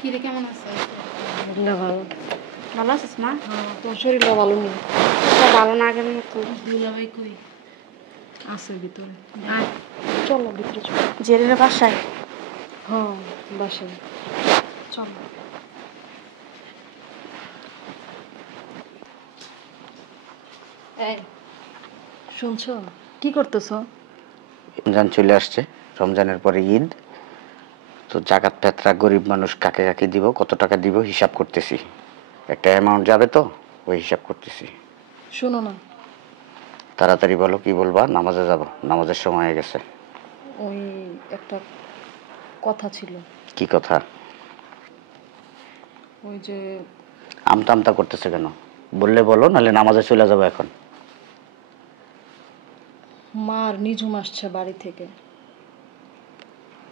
কি রে কেমন আছো? ভালো। ভালো আছিস মা? তোর শরীরটা ভালো নেই। ভালো না আগের মতো। দুলাভাই কই? আছে ভিতরে। আয় চলো ভিতরে চলো। জেরির বাসায়? হ্যাঁ বাসায় চলো। এই শুনছো কি করতেছো? রমজান চলে আসছে, রমজানের পরে ঈদ। তো জাকাত ফেতরা গরিব মানুষ কাকে কাকে দিব, কত টাকা দিব হিসাব করতেছি। একটা অ্যামাউন্ট যাবে তো, ওই হিসাব করতেছি। শোনো না, তাড়াতাড়ি বলো কি বলবা। নামাজে যাব, নামাজের সময় হয়ে গেছে। ওই একটা কথা ছিল। কি কথা? ওই যে আমতা আমতা করতেছে কেন? বললে বলো, নাহলে নামাজে চলে যাবো এখন। মার নিঝুম আসছে বাড়ি থেকে।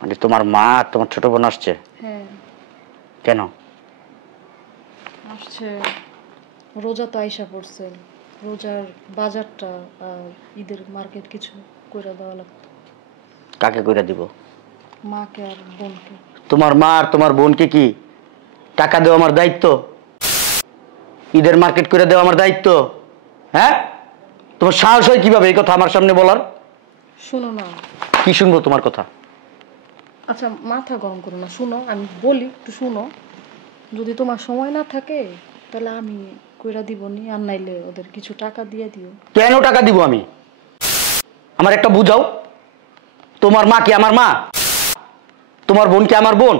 মানে তোমার মা আর তোমার ছোট বোন আসছে? হ্যাঁ কেন? আসছে, রোজা তো আইসা পড়ছে, রোজার বাজারটা আর ঈদের মার্কেট কিছু করে দেওয়া লাগতো। কাকে কইরা দিব? মাকে আর বোনকে। তোমার মা আর তোমার বোনকে কি টাকা দেওয়া আমার দায়িত্ব? ঈদের মার্কেট করে দেওয়া আমার দায়িত্ব? হ্যাঁ, তোমার সাহস হয় কিভাবে এই কথা আমার সামনে বলার? শোনো না। কি শুনবো তোমার কথা? আচ্ছা মাথা গরম করো না, শুনো আমি বলি একটু শুনো। যদি তোমার সময় না থাকে তাহলে আমি কইরা দিব নি, আর নাইলে ওদের কিছু টাকা দিয়ে দিও। কেন টাকা দিব আমি? আমার একটা বুঝাও। তোমার মা কি আমার মা? তোমার বোন কি আমার বোন?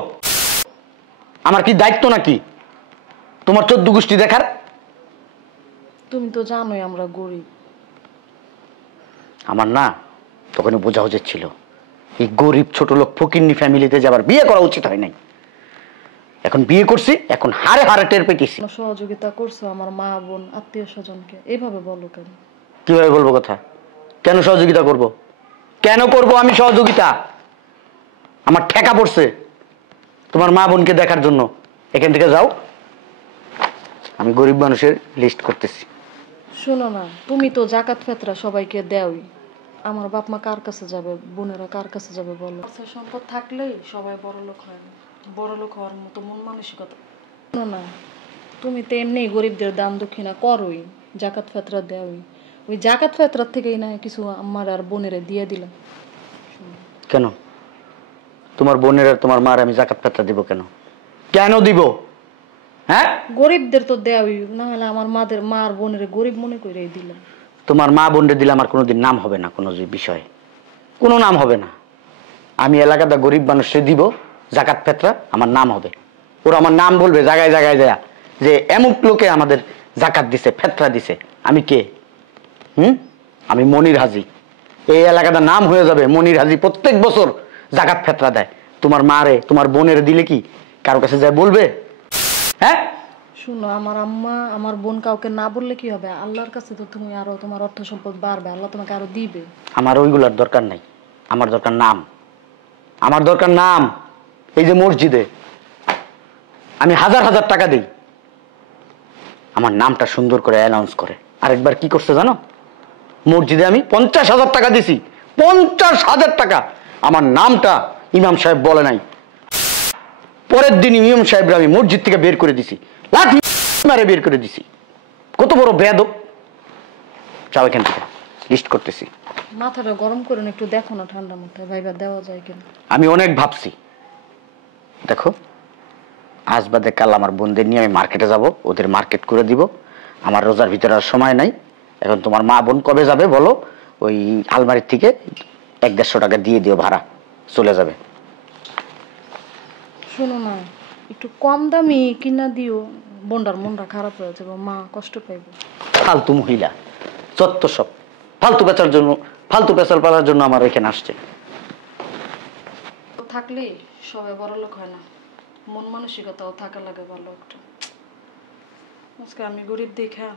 আমার কি দায়িত্ব নাকি তোমার 14 গোষ্ঠী দেখার? তুমি তো জানোই আমরা গরিব। আমার না তখনই বোঝা উচিত ছিল, এই গরিব ছোট লোক ফকিন্নি ফ্যামিলিতে যাবার বিয়ে করা উচিত হয় নাই। এখন বিয়ে করছি, এখন হারে হারে টের পেতেছি। সহযোগিতা করছো আমার মা বোন আত্মীয় স্বজনকে, এইভাবে বলো কেন? কিভাবে বলবো কথা? কেন সহযোগিতা করব? কেন করব আমি সহযোগিতা? আমার ঠেকা পড়ছে তোমার মা বোনকে দেখার জন্য। এখান থেকে যাও, আমি গরিব মানুষের লিস্ট করতেছি। শোনো না, তুমি তো জাকাত ফেতরা সবাইকে দেওই, আমার বাপ মা কার কাছে যাবে, বোনেরা কার কাছে যাবে বলো? আচ্ছা সম্পদ থাকলেই সবাই বড় লোক হয় না, বড় লোক হওয়ার মতো মন মানসিকতা। শোনো না, তুমি তো এমনি গরিবদের দান দক্ষিণা করোই, জাকাত ফেতরা দেওই, ওই জাকাত ফেতরার থেকেই না কিছু আমার আর বোনেরে দিয়ে দিলাম। কেন তোমার বোনের আর তোমার মার আমি জাকাত ফেতরা দিব কেন? কেন দিব? হ্যাঁ, গরিবদের তো দেওই, না হলে আমার মাদের মা আর বোনের গরিব মনে করে দিলাম। তোমার মা বোনরে দিলে আমার কোনোদিন নাম হবে না, কোনো যে বিষয় কোনো নাম হবে না। আমি এলাকাটা গরিব মানুষে দিব জাকাত ফেতরা, আমার নাম হবে। ওরা আমার নাম বলবে জায়গায় জায়গায় যায় যে এমুক লোকে আমাদের জাকাত দিছে, ফেতরা দিছে। আমি কে? আমি মনির হাজি। এই এলাকাটা নাম হয়ে যাবে মনির হাজি প্রত্যেক বছর জাকাত ফেতরা দেয়। তোমার মারে তোমার বোনের দিলে কি কারো কাছে যায় বলবে? হ্যাঁ, শুনো, আমার আম্মা আমার বোন কাউকে না বললে কি হবে? আল্লাহর কাছে তো তুমি আরো তোমার অর্থ সম্পদ বাড়বে, আল্লাহ তোমাকে আরো দিবে। আমার ওইগুলার দরকার নাই, আমার দরকার নাম। আমার দরকার নাম। এই যে মসজিদে আমি হাজার হাজার টাকা দিই, আমার নামটা সুন্দর করে অ্যানাউন্স করে। আরেকবার কি করছে জানো? মসজিদে আমি 50,000 টাকা দিছি, 50,000 টাকা। আমার নামটা ইমাম সাহেব বলে নাই। পরের দিন ইমাম সাহেবরা আমি মসজিদ থেকে বের করে দিছি, লাঠি মারে বের করে দিছি। কত বড় বেয়াদব! যাও এখান থেকে, লিস্ট করতেছি। মাথাটা গরম করে একটু দেখো না, ঠান্ডা মাথায় ভাইবা দেওয়া যায় কিনা। আমি অনেক ভাবছি। দেখো, আজ বাদে কাল আমার বোনদের নিয়ে আমি মার্কেটে যাব, ওদের মার্কেট করে দিব। আমার রোজার ভিতরে আর সময় নাই। এখন তোমার মা বোন কবে যাবে বলো? ওই আলমারির থেকে 100-150 টাকা দিয়ে দিও, ভাড়া চলে যাবে। শোনো না, একটু কম দামি কিনা দিও, বোনটার মনটা খারাপ হয়ে যাবে, মা কষ্ট পাইবে। ফালতু মহিলা, যত সব ফালতু বেচার জন্য, ফালতু পেঁচাল পালার জন্য আমার এখানে আসছে। থাকলে সবাই বড় লোক হয় না, মন মানসিকতাও থাকা লাগে ভালো একটা। আজকে আমি গরিব দেখা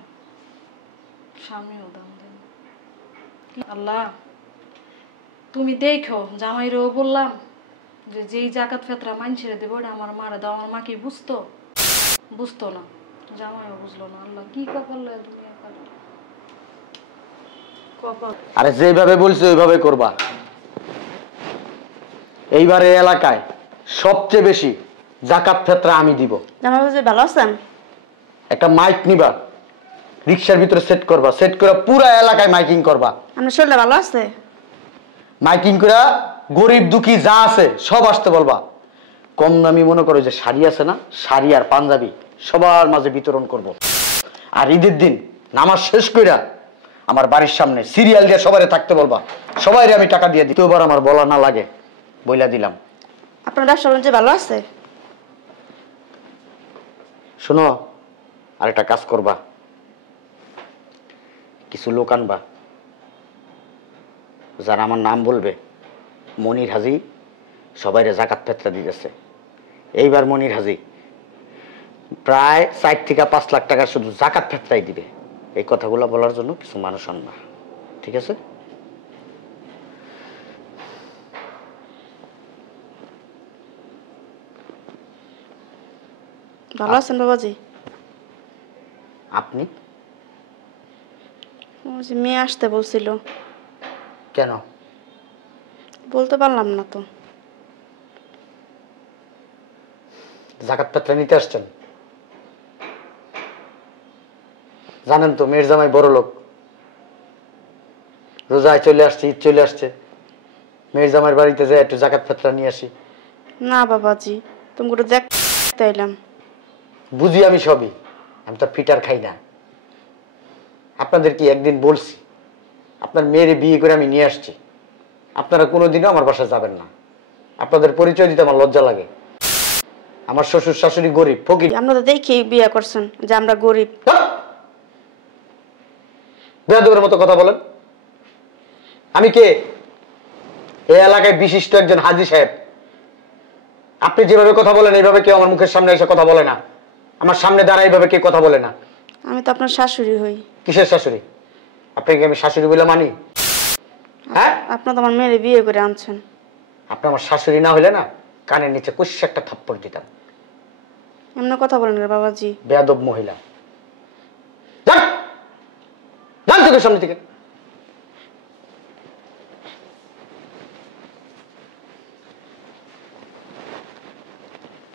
স্বামীও দাম দেন। আল্লাহ তুমি দেখো, জামাইরেও বললাম যে যেই জাকাত ফেতরা মানছেরে দেবো ওটা আমার মারে দাও। আমার মা কি বুঝতো? বুঝতো না, জামাইও বুঝলো না। আল্লাহ কি কপাল দুনিয়া কপাল। আরে যেভাবে বলছি ওইভাবে করবা। এইবার এই এলাকায় সবচেয়ে বেশি জাকাত ফেতরা আমি দিব। জামাই বাবাজি ভালো আছেন? একটা মাইক নিবা, রিক্সার ভিতরে সেট করবা, সেট করে পুরো এলাকায় মাইকিং করবা। আপনার শরীরটা ভালো আছে? মাইকিং করে গরিব দুঃখী যা আছে সব আসতে বলবা। কম দামি মনে করো যে শাড়ি আছে না, শাড়ি আর পাঞ্জাবি সবার মাঝে বিতরণ করব। আর ঈদের দিন নামাজ শেষ কইরা আমার বাড়ির সামনে সিরিয়াল দিয়ে সবাই থাকতে বলবা। সবাইরে আমি টাকা দিয়ে দিই। দ্বিতীয়বার আমার বলা না লাগে, বইলা দিলাম। আপনার ব্যবসা বাণিজ্য ভালো আছে? শোনো, আরেকটা কাজ করবা, কিছু লোক আনবা যারা আমার নাম বলবে মনির হাজি সবাইরে জাকাত ফেতরা দিতেছে। এইবার মনির হাজি প্রায় 4 থেকে 5 লাখ টাকা শুধু জাকাত ফেতরাই দিবে। এই কথাগুলো বলার জন্য কিছু মানুষ আনবা, ঠিক আছে? ভালো আছেন বাবাজি? আপনি ওই যে মেয়ে আসতে বলছিল। কেন? বলতে পারলাম না তো। জাকাত ফেতরা নিতে আসছেন? জানেন তো মেয়ের জামাই বড় লোক, রোজায় চলে আসছে, ঈদ চলে আসছে, মেয়ের জামাইয়ের বাড়িতে যাই একটু জাকাত ফেতরা নিয়ে আসি। না বাবাজি, তুমি করে দেখতে এলাম। বুঝি আমি সবই, আমি তো ফিটার খাই না। আপনাদের কি একদিন বলছি আপনার মেয়ের বিয়ে করে আমি নিয়ে আসছি, আপনারা কোনোদিনও আমার বাসায় যাবেন না। আপনাদের পরিচয় দিতে আমার লজ্জা লাগে। আমার শ্বশুর শাশুড়ি গরিব ফকির। আমরা তো দেখেই বিয়ে করছেন যে আমরা গরিব। বেয়াদবের মতো কথা বলেন। আমি কে? এই এলাকায় বিশিষ্ট একজন হাজী সাহেব। আপনি যেভাবে কথা বলেন এইভাবে কেউ আমার মুখের সামনে এসে কথা বলে না। আমার সামনে দাঁড়ায় এইভাবে কেউ কথা বলে না। আমি তো আপনার শাশুড়ি হই। কিসের শাশুড়ি? আপনাকে আমি শাশুড়ি বলে মানি? হ্যাঁ, আপনি তো আমার মেয়ের বিয়ে করে আনছেন। আপনি আমার শাশুড়ি না হইলে না কানের নিচে কুশি একটা থাপ্পড় দিতাম। এমন কথা বলেন রে বাবাজি। বেয়াদব মহিলা, যান যান থেকে সামনে থেকে।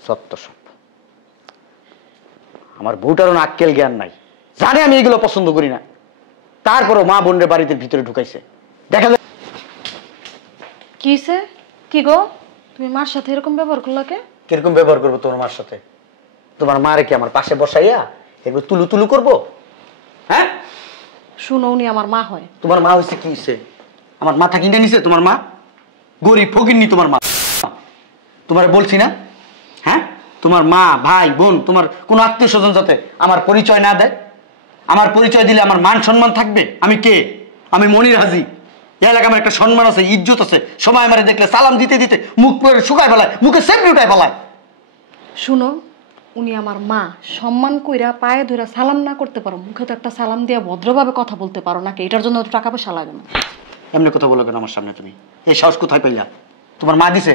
সত্য সব আমার বউটারও না আক্কেল জ্ঞান নাই, জানে আমি এগুলো পছন্দ করি না, তারপরও মা বোনের বাড়িতে ভিতরে ঢুকাইছে। দেখা যায় কি হইছে? কি গো, তুমি মার সাথে এরকম ব্যবহার করলা কে? কিরকম ব্যবহার করবো তোমার মার সাথে? তোমার মারে কি আমার পাশে বসাইয়া এগুলো তুলু তুলু করবো? হ্যাঁ, শুনো, উনি আমার মা হয়। তোমার মা হয়েছে কি হয়েছে? আমার মাথা কিনে নিছে তোমার মা? গরিব ফকিরনি তোমার মা। তোমার বলছি না, হ্যাঁ, তোমার মা ভাই বোন তোমার কোনো আত্মীয় স্বজন যাতে আমার পরিচয় না দেয়। আমার পরিচয় দিলে আমার মান সম্মান থাকবে। আমি কে? আমি মনির হাজি। এই এলাকায় আমার একটা সম্মান আছে, ইজ্জত আছে। সবাই আমারে দেখলে সালাম দিতে দিতে মুখ পরে শুকায় ফেলায়, মুখে সেফটি উঠায় ফেলায়। শুনো, উনি আমার মা, সম্মান কইরা পায়ে ধরে সালাম না করতে পারো, মুখে তো একটা সালাম দিয়ে ভদ্রভাবে কথা বলতে পারো নাকি? এটার জন্য তো টাকা পয়সা লাগে না। এমনি কথা বলো কেন আমার সামনে তুমি? এই সাহস কোথায় পাইলা? তোমার মা দিছে?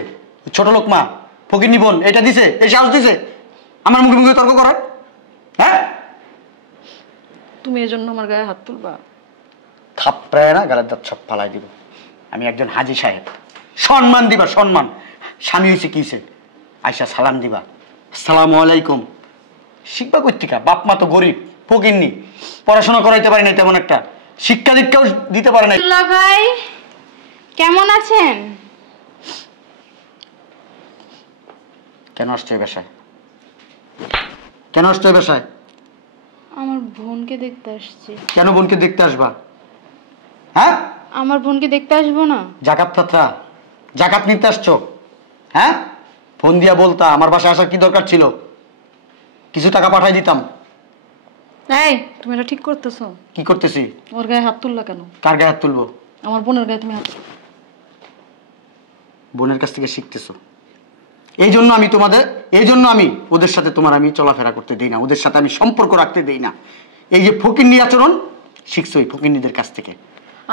ছোট লোক মা ফকিরনি বোন এটা দিছে? এই সাহস দিছে আমার মুখে মুখে তর্ক করার? হ্যাঁ, তুমি এই জন্য আমার গায়ে হাত তুলবা? থাপড়ায় না গালের দাঁত সব ফালাই দিব। আমি একজন হাজী সাহেব, সম্মান দিবা সম্মান। স্বামী হয়েছে কিসে? আয়সা সালাম দিবা, আসসালামু আলাইকুম। শিখবা কর্তিকা? বাপ মা তো গরিব ফকিরনি, পড়াশোনা করাইতে পারি নাই, তেমন একটা শিক্ষা দীক্ষাও দিতে পারে নাই। ভাই কেমন আছেন? কেন আসছো এই বাসায়? কেন আসছো এই বাসায়? আমার বোনকে দেখতে আসছি। কেন বোনকে দেখতে আসবা? হ্যাঁ, আমার বোনকে দেখতে আসবো না? জাকাত ফাতরা জাকাত নিতে আসছো? হ্যাঁ, ফোন দিয়া বলতা আমার বাসায় আসার কি দরকার ছিল? কিছু টাকা পাঠাই দিতাম। এই, তুমি এটা ঠিক করতেছো? কি করতেছি? ওর গায়ে হাত তুললা কেন? কার গায়ে হাত তুলবো? আমার বোনের গায়ে তুমি হাত। বোনের কাছ থেকে শিখতেছো? এই জন্য আমি ওদের সাথে আমি চলাফেরা করতে দেই না, ওদের সাথে আমি সম্পর্ক রাখতে দেই না। এই যে ফকিন্নি আচরণ শিখছো এই ফকিন্নিদের কাছ থেকে।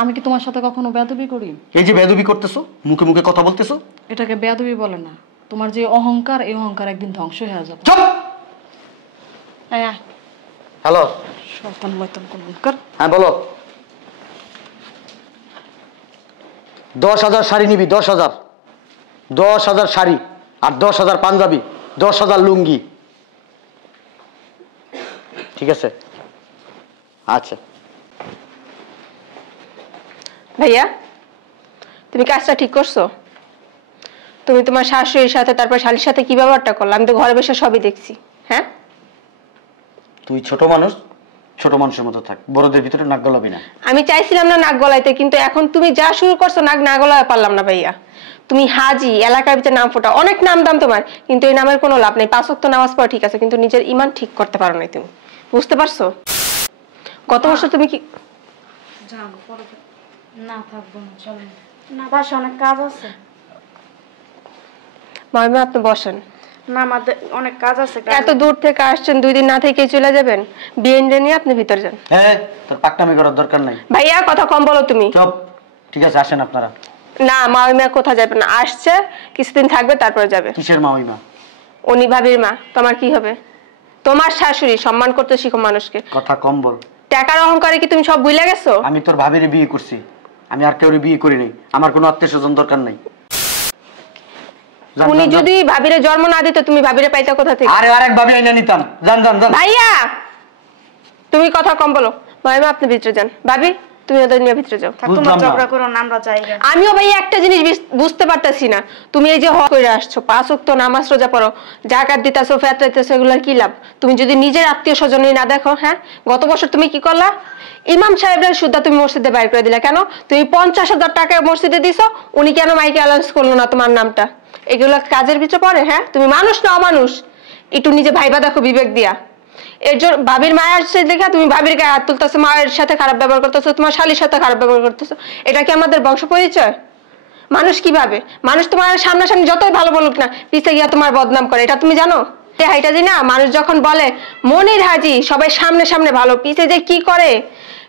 আমি কি তোমার সাথে কখনো বেয়াদবি করি? এই যে বেয়াদবি করতেছো, মুখে মুখে কথা বলতেছো, এটাকে বেয়াদবি বলে না। তোমার যে অহংকার, এই অহংকার একদিন ধ্বংস হয়ে যাবে। চুপ। হ্যালো, শয়তান ময়তান কোন অহংকার। হ্যাঁ বলো। 10,000 শাড়ি নিবি? 10,000 শাড়ি আর 10,000 পাঞ্জাবি 10,000 লুঙ্গি। ঠিক আছে? আচ্ছা ভাইয়া, তুমি কাজটা ঠিক করছো? তুমি তোমার শাশুড়ির সাথে তারপর শালির সাথে কি ব্যবহারটা করলে? আমি তো ঘরে বসে সবই দেখছি। হ্যাঁ, তুই ছোট মানুষ, ছোট মানুষের মতো থাক, বড়দের ভিতরে নাক গলাবি না। আমি চাইছিলাম না নাক গলাইতে, কিন্তু এখন তুমি যা শুরু করছো নাক না গলায় পারলাম না ভাইয়া। তুমি হাজি, এলাকার ভিতরে নাম ফোটা, অনেক নাম দাম তোমার, কিন্তু এই নামের কোনো লাভ নেই। 5 ওয়াক্ত নামাজ পড়া ঠিক আছে, কিন্তু নিজের ঈমান ঠিক করতে পারো নাই তুমি। বুঝতে পারছো? গত বছর তুমি কি যান পরে না থাকবো না, চলো না বাসা অনেক কাজ আছে। মামিমা আপনি বসেন। না আমাদের অনেক কাজ আছে। এত দূর থেকে আসছেন, 2 দিন না থেকে চলে যাবেন? বিয়ে নিয়ে আপনি ভিতরে যান। হ্যাঁ, তোর পাকনামি করার দরকার নাই। ভাইয়া কথা কম বলো তুমি। চুপ। ঠিক আছে, আসেন আপনারা। না, মামিমা কোথাও যাবে না, আসছে কিছুদিন থাকবে তারপরে যাবে। কিসের মামিমা? উনি ভাবির মা। তোমার কি হবে? তোমার শাশুড়ি, সম্মান করতে শিখো মানুষকে। কথা কম বল। টাকার অহংকারে কি তুমি সব ভুলে গেছো? আমি তোর ভাবির বিয়ে করছি, আমি আর কেউ বিয়ে করি নাই। আমার কোনো আত্মীয় স্বজন দরকার নাই। উনি যদি ভাবিরে জন্ম না দিত, তুমি ভাবিরে পাইতা কোথা থেকে? আরে আরেক ভাবি আইনা নিতাম। জান জান জান। ভাইয়া তুমি কথা কম বলো। মামিমা আপনি ভিতরে যান। ভাবি তুমি ওদের নিয়ে ভিতরে যাও। তোমরা ঝগড়া করো না, আমরা যাই। আমিও ভাইয়া একটা জিনিস বুঝতে পারতাছি না, তুমি এই যে হজ করে আসছো, 5 ওয়াক্ত নামাজ রোজা পড়ো, যাকাত দিতাছো, ফিতরা দিতাছো, এগুলোর কি লাভ? তুমি যদি নিজের আত্মীয় স্বজনই না দেখো। হ্যাঁ, গত বছর তুমি কি করলা? ইমাম সাহেবের সুদ্ধা তুমি মসজিদে বাইর করে দিলা কেন? তুমি 50,000 টাকা মসজিদে দিছো, উনি কেন মাইকে অ্যালাউন্স করলো না তোমার নামটা? এগুলো কাজের ভিতরে পড়ে? হ্যাঁ, তুমি মানুষ না অমানুষ? একটু নিজে ভাইবা দেখো বিবেক দিয়া। এর জন্য ভাবির মায়া আসছে দেখা তুমি ভাবির গায়ে হাত তুলতেছো, মায়ের সাথে খারাপ ব্যবহার করতেছো, তোমার শালির সাথে খারাপ ব্যবহার করতেছো। এটা কি আমাদের বংশ পরিচয়? মানুষ কি ভাবে? মানুষ তোমার সামনাসামনি যতই ভালো বলুক না, পিছে গিয়া তোমার বদনাম করে, এটা তুমি জানো? হাইটা জি না, মানুষ যখন বলে মনির হাজি, সবাই সামনে সামনে ভালো, পিছে যে কি করে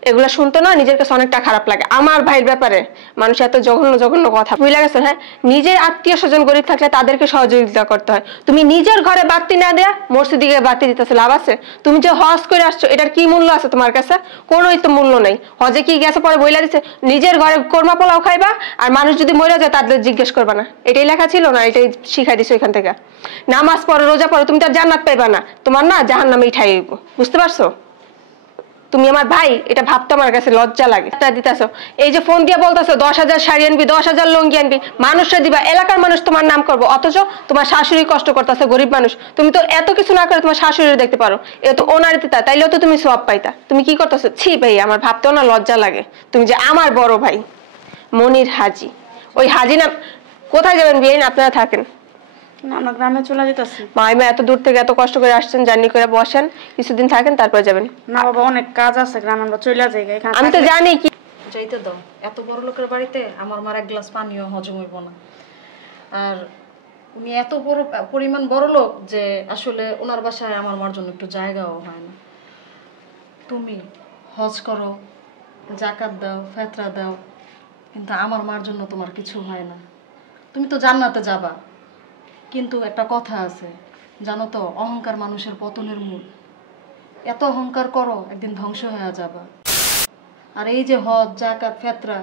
এগুলো শুনতো না, নিজের কাছে অনেকটা খারাপ লাগে। আমার ভাইয়ের ব্যাপারে মানুষ এত জঘন্য জঘন্য কথা বুঝে গেছে। হ্যাঁ, নিজের আত্মীয় স্বজন গরিব থাকলে তাদেরকে সহযোগিতা করতে হয়। তুমি নিজের ঘরে বাতি না দেয়া মসজিদে গিয়ে বাতি দিতেছে, লাভ আছে? তুমি যে হজ করে আসছো, এটার কি মূল্য আছে তোমার কাছে? কোনোই তো মূল্য নেই। হজে কি গেছে পরে বইলা দিচ্ছে নিজের ঘরে কোরমা পোলাও খাইবা, আর মানুষ যদি মরে যায় তাদের জিজ্ঞেস করবা না। এটাই লেখা ছিল না? এটাই শিখাই দিছো এখান থেকে। নামাজ পড়ো, রোজা পড়ো, তুমি তার জান্নাত পাইবা না, তোমার না জাহান্নামেই ঠাই হইব। বুঝতে পারছো? তুমি আমার ভাই, এটা ভাবতে আমার কাছে লজ্জা লাগে। দিতেছো এই যে ফোন দিয়ে বলতেছো 10,000 শাড়ি আনবি, 10,000 লুঙ্গি আনবি, মানুষরা দিবা, এলাকার মানুষ তোমার নাম করবো, অথচ তোমার শাশুড়ি কষ্ট করতেছে, গরিব মানুষ। তুমি তো এত কিছু না করে তোমার শাশুড়ি দেখতে পারো, এ তো ওনার দিতা, তাইলেও তো তুমি সওয়াব পাইতা। তুমি কি করতেছো? ছি ভাই, আমার ভাবতেও না লজ্জা লাগে। তুমি যে আমার বড় ভাই মনির হাজি, ওই হাজি নাম। কোথায় যাবেন বিয়ে? আপনারা থাকেন না, আমরা গ্রামে চলে যেতেছি। মাইমা এত দূর থেকে এত কষ্ট করে আসছেন, জার্নি করে, বসেন কিছুদিন থাকেন তারপর যাবেন। না বাবা, অনেক কাজ আছে গ্রামে, আমরা চলে যাই। এখানে আমি তো জানি কি যাইতে দাও। এত বড় লোকের বাড়িতে আমার মার 1 গ্লাস পানিও হজম হইব না। আর উনি এত বড় পরিমাণ বড় লোক যে আসলে ওনার বাসায় আমার মার জন্য একটু জায়গাও হয় না। তুমি হজ করো, যাকাত দাও, ফিতরা দাও, কিন্তু আমার মার জন্য তোমার কিছু হয় না। তুমি তো জান্নাতে যাবা, কিন্তু একটা কথা আছে জানো তো, অহংকার মানুষের পতনের মূল। এত অহংকার করো, একদিন ধ্বংস হয়ে যাবা। আর এই যে হজ, যাকাত, ফিতরা,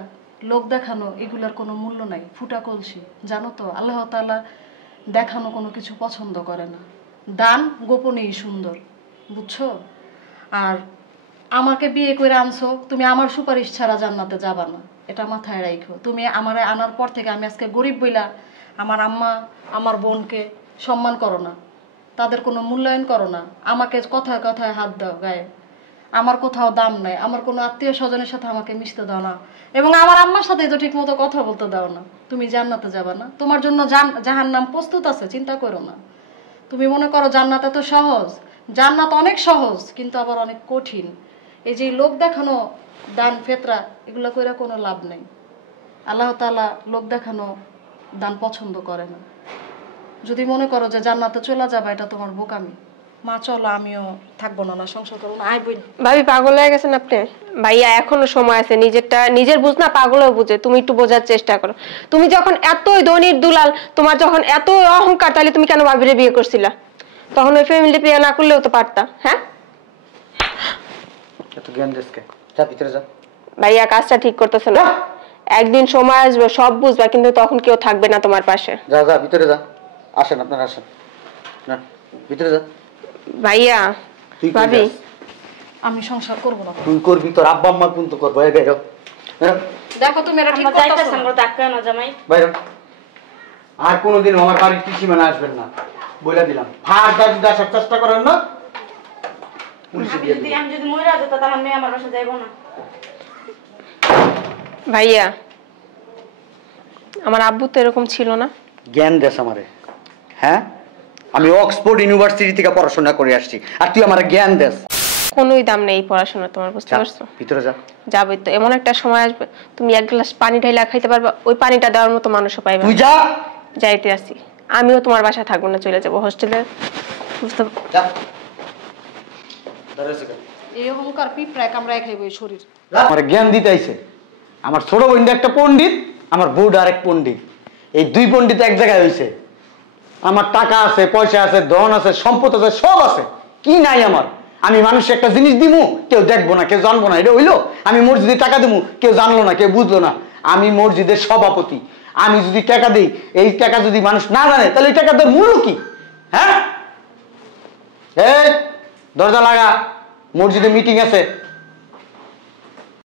লোক দেখানো, এগুলার কোনো মূল্য নাই, ফুটা কলসি। জানো তো আল্লাহ তাআলা দেখানো কোনো কিছু পছন্দ করে না। দান গোপনেই সুন্দর, বুঝছো? আর আমাকে বিয়ে করে আনছো, তুমি আমার সুপারিশ ছাড়া জান্নাতে যাবা না, এটা মাথায় রাখো। তুমি আমারে আনার পর থেকে আমি আজকে গরিব বইলা আমার আম্মা আমার বোনকে সম্মান করো না, তাদের কোনো মূল্যায়ন করো না, আমাকে কথায় কথায় হাত দাও গায়ে। আমার কোথাও দাম নাই, আমার কোনো আত্মীয় স্বজনের সাথে আমাকে মিশতে দাও না, এবং আমার আম্মার সাথে তো ঠিক মতো কথা বলতে দাও না। তুমি জান্নাতে যাবা না, তোমার জন্য জাহান্নাম প্রস্তুত আছে, চিন্তা করো না। তুমি মনে করো জান্নাত এত সহজ, জান্নাত অনেক সহজ, কিন্তু আবার অনেক কঠিন। এই যে লোক দেখানো, দান, ফিতরা, এগুলো কইরা কোনো লাভ নেই। আল্লাহ তাআলা লোক দেখানো, দান পছন্দ করে না। যদি মনে করো যে জান্নাতে চলে যাবে, এটা তোমার বোকামি। মা চলো, আমিও থাকবো না, সংসার করবো না। আই বই ভাবি, পাগল হয়ে গেছেন আপনি? ভাইয়া এখনো সময় আছে, নিজের বুঝ না, পাগলও বুঝে। তুমি একটু বোঝার চেষ্টা করো। তুমি যখন এতই ধনির দুলাল, তোমার যখন এত অহংকার, তাহলে তুমি কেন ভাবিরে বিয়ে করছিলা? তখন ওই ফ্যামিলি বিয়ে না করলেও তো পারতা। হ্যাঁ, এত জ্ঞান দেশকে, যা ভিতরে যা। ভাইয়া কাজটা ঠিক করতেছে না। একদিন সময় আসবে, সব বুঝবা, কিন্তু তখন কেউ থাকবে না তোমার পাশে। যা যা ভিতরে যা। আসেন, আপনারা আসেন। না ভিতরে যা। ভাইয়া তুই কই ভাবি যাস? আমি সংসার করবো না। তুই করবি, তোর আব্বা আম্মা কিন্তু করবো। এই বেরো বেরো দেখো তুমি এটা ঠিক আমরা যাইতেছি, করতেছো না। আমরা ধাক্কা না জামাই। বেরো। আর কোনোদিন আমার বাড়ির ত্রিসীমানা আসবেন না, বলে দিলাম। ফারদার যদি আসার চেষ্টা করেন না পুলিশে দিয়ে দিবো। আমি যদি মরে যেত তাহলে আমার মেয়ে আমার বাসা যাইবো না। ভাইয়া আমার আব্বু তো এরকম ছিল না। জ্ঞান দেশ আমারে, হ্যাঁ? আমি অক্সফোর্ড ইউনিভার্সিটি থেকে পড়াশোনা করে আসছি, আর তুই আমার জ্ঞান দেশ। কোনোই দাম নেই পড়াশোনা, তোমার বুঝতে যা, পারছো? ভিতরে যা। যাবে তো, এমন একটা সময় আসবে তুমি এক গ্লাস পানি ঢাইলা খাইতে পারবা, ওই পানিটা দেওয়ার মতো মানুষও পাইবে তুই না। যা। যাইতে আসি, আমিও তোমার বাসায় থাকবো না, চলে যাবো হোস্টেলে। বুঝতে যা। দাঁড়াইছে কেন? এই অহংকার পিঁপড়ায় কামড়ায় খাইবো এই শরীর। আমার জ্ঞান দিতে আইছে। আমার ছোট বোনটা একটা পণ্ডিত, আমার বউটা আরেক পণ্ডিত। এই দুই পণ্ডিত এক জায়গায় হইছে। আমার টাকা আছে, পয়সা আছে, ধন আছে, সম্পদ আছে, সব আছে। কি নাই আমার? আমি মানুষকে একটা জিনিস দিমু, কেউ দেখবো না, কেউ জানবো না, এটা হইলো? আমি মসজিদে টাকা দিমু, কেউ জানলো না, কেউ বুঝলো না। আমি মসজিদের সভাপতি। আমি যদি টাকা দিই, এই টাকা যদি মানুষ না জানে, তাহলে এই টাকাটার মূল্য কি? হ্যাঁ, এই দরজা লাগা, মসজিদে মিটিং আছে।